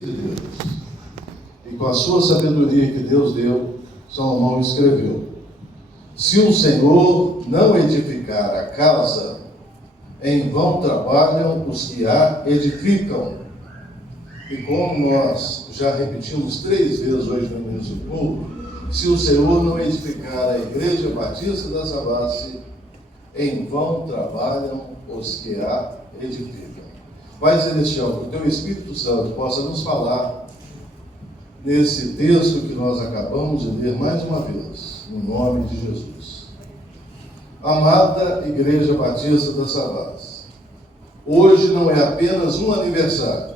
de Deus. E com a sua sabedoria que Deus deu, Salomão escreveu: se o Senhor não edificar a casa, em vão trabalham os que a edificam. E como nós já repetimos 3 vezes hoje no início do culto, se o Senhor não edificar a Igreja Batista da Savassi, em vão trabalham os que a edificam. Pai Celestial, que o Teu Espírito Santo possa nos falar nesse texto que nós acabamos de ler mais uma vez, no nome de Jesus. Amada Igreja Batista da Savassi, hoje não é apenas um aniversário,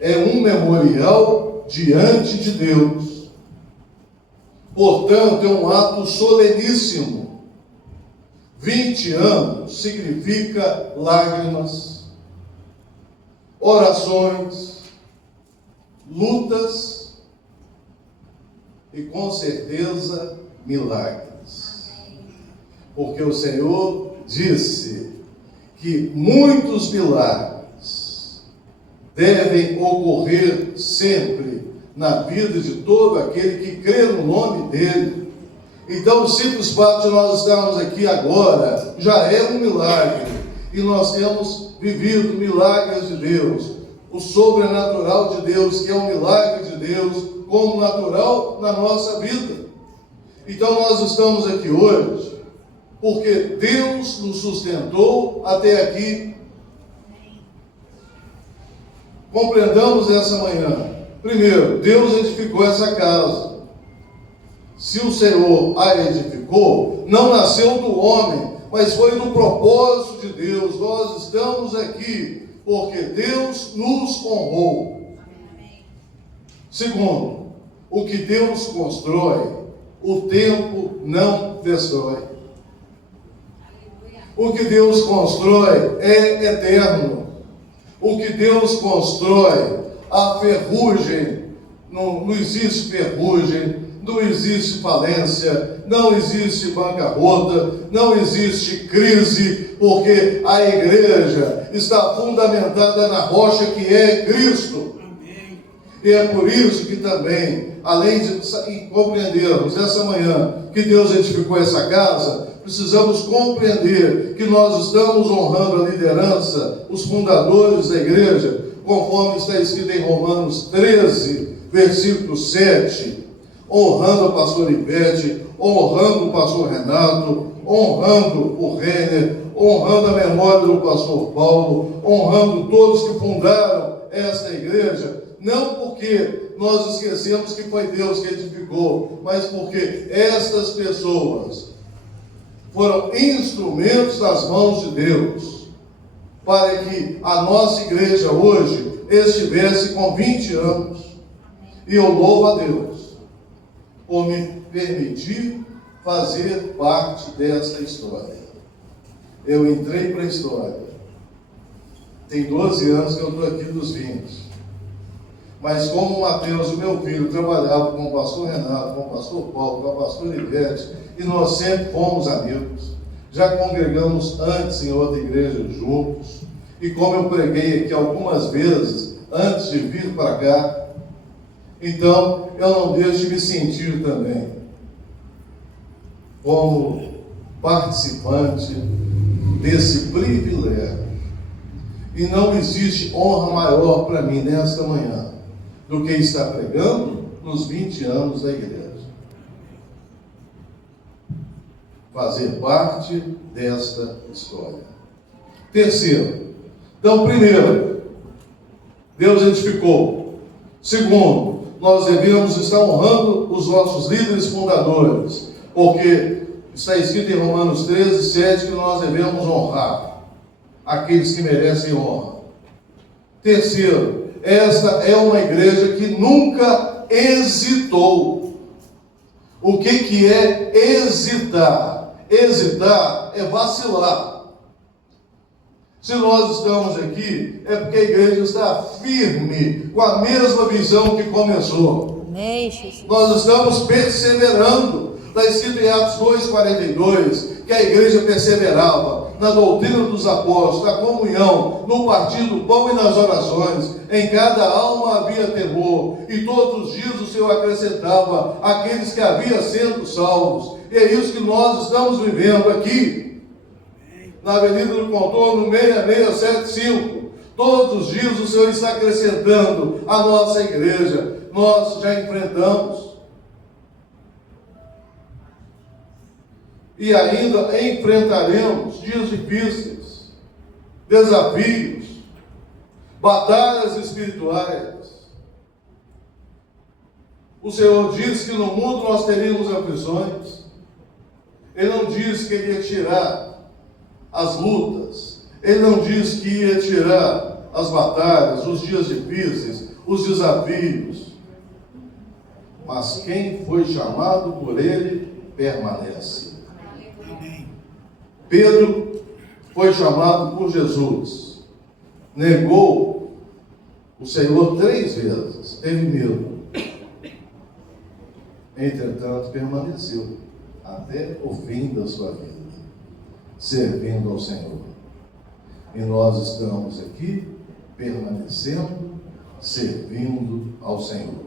é um memorial diante de Deus. Portanto, é um ato soleníssimo. 20 anos significa lágrimas, orações, lutas e, com certeza, milagres. Porque o Senhor disse que muitos milagres devem ocorrer sempre na vida de todo aquele que crê no nome dele. Então, o simples fato de nós estarmos aqui agora já é um milagre. E nós temos vivido milagres de Deus, o sobrenatural de Deus, que é um milagre de Deus, como natural na nossa vida. Então, nós estamos aqui hoje porque Deus nos sustentou até aqui. Compreendamos essa manhã. Primeiro, Deus edificou essa casa. Se o Senhor a edificou, não nasceu do homem, mas foi do propósito de Deus. Nós estamos aqui porque Deus nos honrou. Segundo, o que Deus constrói, o tempo não destrói. O que Deus constrói é eterno. O que Deus constrói, a ferrugem, não existe ferrugem, não existe falência, não existe bancarrota, não existe crise, porque a igreja está fundamentada na rocha que é Cristo. Amém. E é por isso que também, além de compreendermos essa manhã que Deus edificou essa casa, precisamos compreender que nós estamos honrando a liderança, os fundadores da igreja, conforme está escrito em Romanos 13, versículo 7, honrando o pastor Ivete, honrando o pastor Renato, honrando o Renner, honrando a memória do pastor Paulo, honrando todos que fundaram esta igreja, não porque nós esquecemos que foi Deus que edificou, mas porque estas pessoas foram instrumentos das mãos de Deus, para que a nossa igreja hoje estivesse com 20 anos. E eu louvo a Deus por me permitir fazer parte dessa história. Eu entrei para a história. Tem 12 anos que eu estou aqui dos 20. Mas como o Mateus, o meu filho, trabalhava com o pastor Renato, com o pastor Paulo, com o pastor Ivete, e nós sempre fomos amigos. Já congregamos antes em outra igreja juntos. E como eu preguei aqui algumas vezes, antes de vir para cá, então eu não deixo de me sentir também como participante desse privilégio. E não existe honra maior para mim nesta manhã do que estar pregando nos 20 anos da igreja. Fazer parte desta história. Terceiro, então, primeiro, Deus edificou. Segundo, nós devemos estar honrando os nossos líderes fundadores, porque está escrito em Romanos 13, 7, que nós devemos honrar aqueles que merecem honra. Terceiro, esta é uma igreja que nunca hesitou. O que é hesitar? Hesitar é vacilar. Se nós estamos aqui, é porque a igreja está firme, com a mesma visão que começou. Nós estamos perseverando. Está escrito em Atos 2,42, que a igreja perseverava na doutrina dos apóstolos, na comunhão, no partir do pão e nas orações. Em cada alma havia temor, e todos os dias o Senhor acrescentava aqueles que haviam sendo salvos. E é isso que nós estamos vivendo aqui, na Avenida do Contorno 6675. Todos os dias o Senhor está acrescentando a nossa igreja. Nós já enfrentamos e ainda enfrentaremos dias difíceis, desafios, batalhas espirituais. O Senhor disse que no mundo nós teríamos aflições. Ele não disse que Ele ia tirar as lutas. Ele não disse que ia tirar as batalhas, os dias difíceis, os desafios. Mas quem foi chamado por Ele, permanece. Pedro foi chamado por Jesus. Negou o Senhor 3 vezes. Teve medo. Entretanto, permaneceu até o fim da sua vida, servindo ao Senhor. E nós estamos aqui permanecendo, servindo ao Senhor.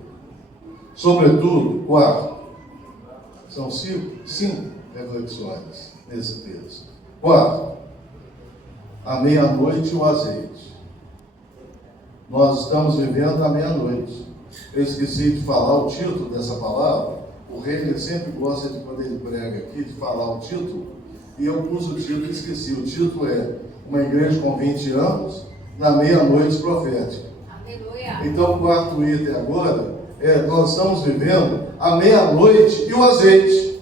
Sobretudo, 4, são 5 reflexões nesse texto. 4, a meia-noite e o azeite. Nós estamos vivendo a meia-noite. Eu esqueci de falar o título dessa palavra. O rei ele sempre gosta de, quando ele prega aqui, de falar o título. E eu pus o título e esqueci. O título é Uma Igreja com 20 anos na Meia-Noite Profética. Aleluia. Então o 4º item agora nós estamos vivendo a meia-noite e o azeite.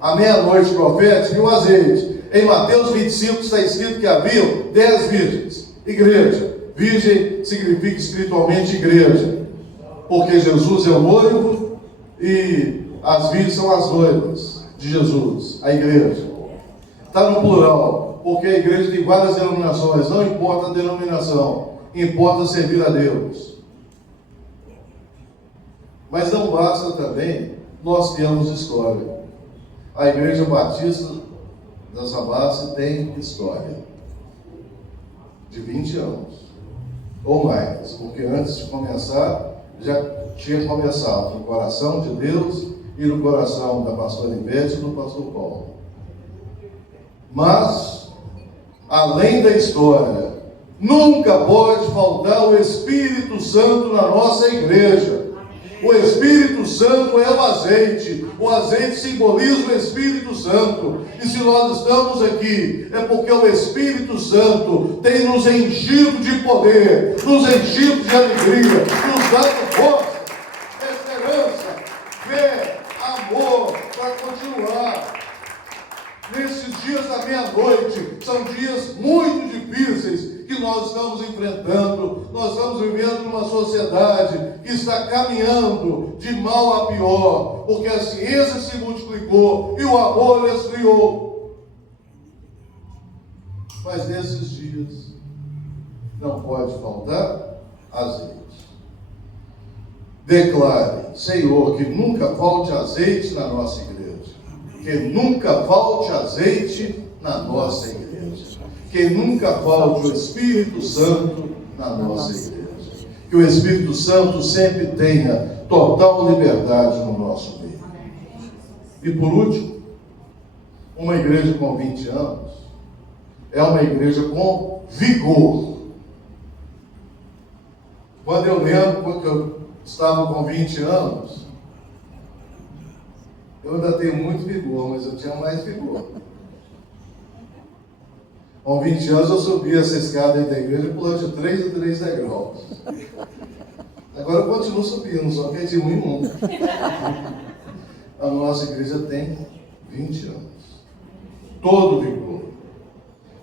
A meia-noite profética e o azeite. Em Mateus 25 está escrito que haviam 10 virgens. Igreja. Virgem significa espiritualmente igreja. Porque Jesus é o noivo e as virgens são as noivas de Jesus, a igreja. Está no plural, porque a igreja tem várias denominações. Não importa a denominação, importa servir a Deus. Mas não basta também nós termos história. A Igreja Batista da Savassi tem história de 20 anos ou mais, porque antes de começar já tinha começado no coração de Deus e no coração da pastora Ivete e do pastor Paulo. Mas, além da história, nunca pode faltar o Espírito Santo na nossa igreja. O Espírito Santo é o azeite simboliza o Espírito Santo. E se nós estamos aqui, é porque o Espírito Santo tem nos enchido de poder, nos enchido de alegria, nos dado força, esperança, fé, amor, para continuar. Nesses dias da meia-noite, são dias muito difíceis que nós estamos enfrentando. Nós estamos vivendo numa sociedade que está caminhando de mal a pior, porque a ciência se multiplicou e o amor esfriou. Mas nesses dias não pode faltar azeite. Declare, Senhor, que nunca falte azeite na nossa igreja. Que nunca falte azeite na nossa igreja. Que nunca falte o Espírito Santo na nossa igreja. Que o Espírito Santo sempre tenha total liberdade no nosso meio. E por último, uma igreja com 20 anos é uma igreja com vigor. Quando eu lembro que eu estava com 20 anos, eu ainda tenho muito vigor, mas eu tinha mais vigor. Com 20 anos eu subi essa escada aí da igreja pulando de 3 em 3 degraus. Agora eu continuo subindo, só que é de 1 em 1. A nossa igreja tem 20 anos. Todo vigor.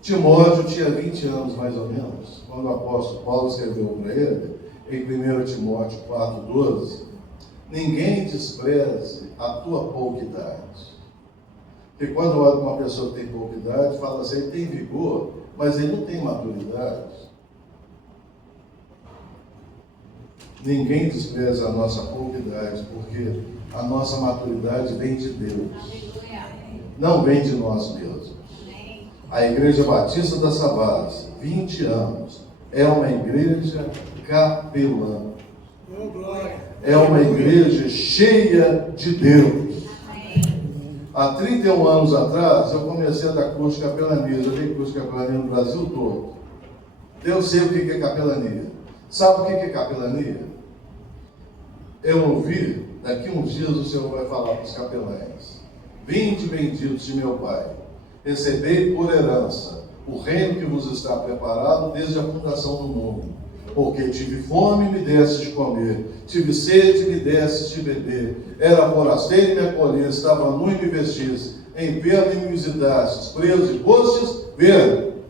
Timóteo tinha 20 anos mais ou menos, quando o apóstolo Paulo escreveu para ele, em 1 Timóteo 4,12, ninguém despreze a tua pouca idade. Porque quando olha uma pessoa que tem pouca idade, fala assim, ele tem vigor, mas ele não tem maturidade. Ninguém despreza a nossa pouca idade, porque a nossa maturidade vem de Deus. Não vem de nós mesmos. A Igreja Batista da Savassi, 20 anos, é uma igreja capelã. É uma igreja cheia de Deus. Há 31 anos atrás, eu comecei a dar curso de capelania. Eu dei curso de capelania no Brasil todo. Eu sei o que é capelania. Sabe o que é capelania? Eu ouvi, daqui uns dias o Senhor vai falar para os capelães: 20 benditos de meu Pai, recebei por herança o reino que vos está preparado desde a fundação do mundo. Porque tive fome e me deste de comer, tive sede e me deste de beber, era forasteiro e me acolheste, estava nu e me vestiste, enfermo e me visitastes, preso e postes ver.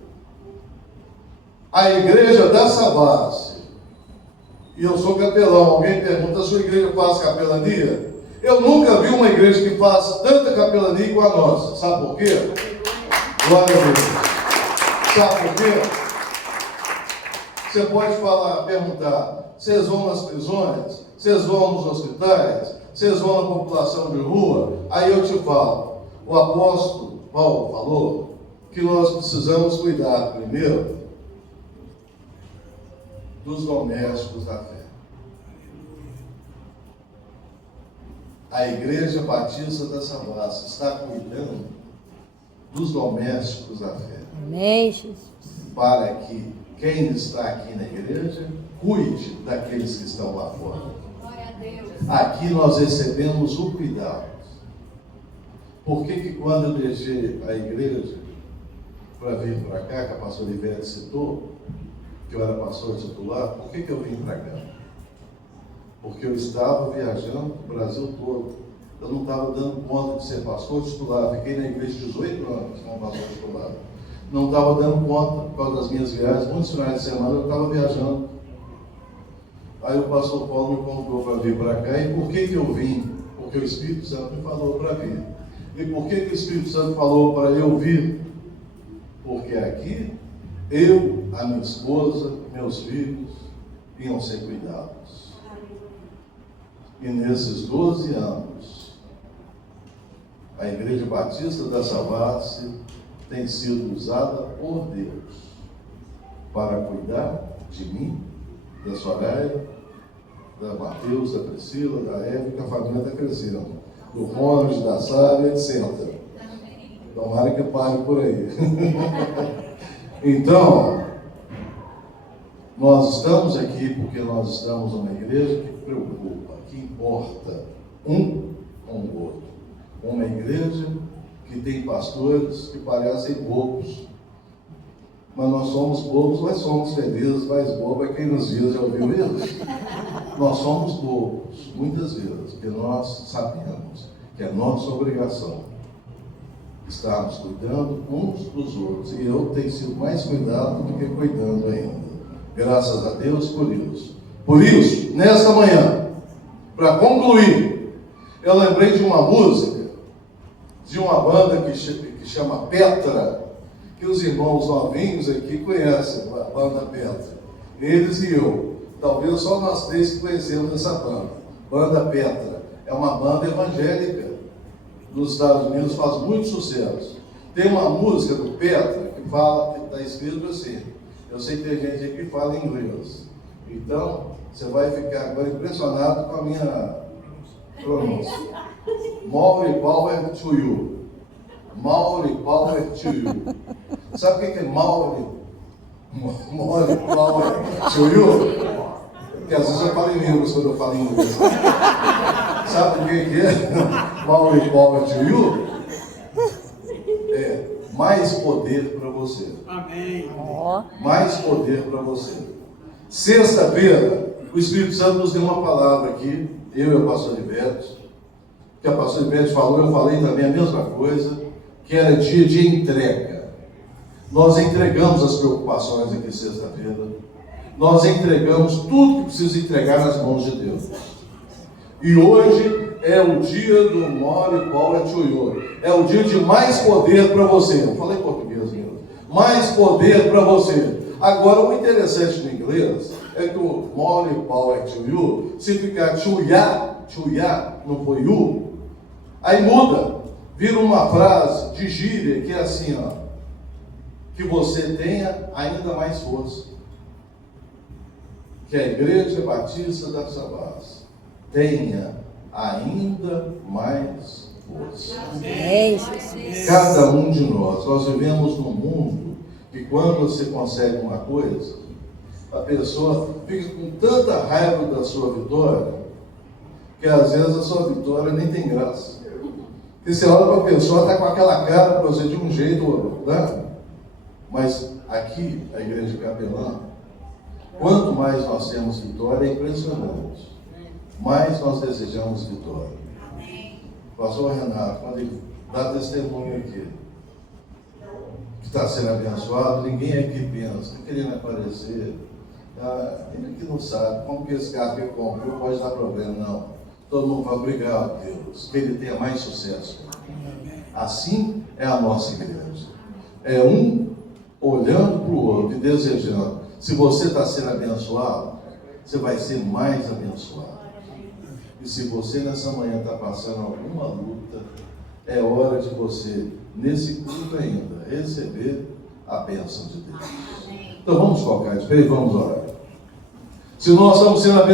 A igreja da Savassi, e eu sou capelão, alguém pergunta: a sua igreja faz capelania? Eu nunca vi uma igreja que faz tanta capelania igual a nossa. Sabe por quê? Glória a Deus. Sabe por quê? Você pode falar, perguntar: vocês vão nas prisões? Vocês vão nos hospitais? Vocês vão na população de rua? Aí eu te falo, o apóstolo Paulo falou que nós precisamos cuidar primeiro dos domésticos da fé. A Igreja Batista da Savassi está cuidando dos domésticos da fé. Amém, Jesus. Para que quem está aqui na igreja cuide daqueles que estão lá fora. Aqui nós recebemos o cuidado. Por que quando eu deixei a igreja para vir para cá, que a pastora Ivete citou, que eu era pastor titular, por que eu vim para cá? Porque eu estava viajando o Brasil todo. Eu não estava dando conta de ser pastor titular. Fiquei na igreja 18 anos como pastor titular. Não estava dando conta por causa das minhas viagens. Muitos finais de semana eu estava viajando. Aí o pastor Paulo me convidou para vir para cá. E por que eu vim? Porque o Espírito Santo me falou para vir. E por que o Espírito Santo falou para eu vir? Porque aqui eu, a minha esposa, meus filhos iam ser cuidados. E nesses 12 anos, a Igreja Batista da Savassi tem sido usada por Deus para cuidar de mim, da Soraya, da Mateus, da Priscila, da Eva, que a família está crescendo, do Ronald, da Sara, etc. Tomara que pare por aí. Então, nós estamos aqui porque nós estamos numa igreja que preocupa, que importa um com o outro. Uma igreja que tem pastores que parecem bobos, mas nós somos bobos, mas somos felizes, mais bobo é quem nos diz, já ouviu isso? Nós somos bobos, muitas vezes, porque nós sabemos que é nossa obrigação estarmos cuidando uns dos outros, e eu tenho sido mais cuidado do que cuidando ainda, graças a Deus por isso. Por isso, nesta manhã, para concluir, eu lembrei de uma música de uma banda que chama Petra, que os irmãos novinhos aqui conhecem, a banda Petra. Eles e eu, talvez só nós três que conhecemos essa banda. Banda Petra é uma banda evangélica dos Estados Unidos, faz muito sucesso. Tem uma música do Petra que fala, que está escrito assim, eu sei que tem gente aqui que fala inglês, então você vai ficar agora impressionado com a minha pronúncia. More power to you. More power to you. Sabe o que é more power to you? Porque às vezes eu falo em línguas quando eu falo em inglês. Sabe o que é? More power to you? É mais poder para você. Amém. Mais poder para você. Sexta-feira, o Espírito Santo nos deu uma palavra aqui, eu e o pastor Ivete, que a pastora Ivete falou, eu falei também a mesma coisa, que era dia de entrega. Nós entregamos as preocupações aqui sexta-feira, nós entregamos tudo que precisa entregar nas mãos de Deus. E hoje é o dia do More Power to You. É o dia de mais poder para você. Eu falei português mesmo. Mais poder para você. Agora, o interessante no inglês é que o More Power to You, se ficar to ya, não foi you, aí muda, vira uma frase de gíria que é assim, ó. que você tenha ainda mais força. Que a Igreja Batista da Savassi tenha ainda mais força. Amém, Jesus. Cada um de nós vivemos num mundo que quando você consegue uma coisa, a pessoa fica com tanta raiva da sua vitória, que às vezes a sua vitória nem tem graça. Porque você olha para a pessoa, está com aquela cara para você de um jeito, né? Mas aqui, a Igreja Capelã, quanto mais nós temos vitória, é impressionante. Mais nós desejamos vitória. O pastor Renato, quando ele dá testemunho aqui, que está sendo abençoado, ninguém aqui pensa, está querendo aparecer. Ele que não sabe como que esse carro que ele comprou pode dar problema, não. Todo mundo vai, obrigado, Deus, que ele tenha mais sucesso. Assim é a nossa igreja. É um olhando para o outro e desejando. Se você está sendo abençoado, você vai ser mais abençoado. E se você nessa manhã está passando alguma luta, é hora de você, nesse culto ainda, receber a bênção de Deus. Então vamos colocar de pé e vamos orar. Se nós estamos sendo abençoados,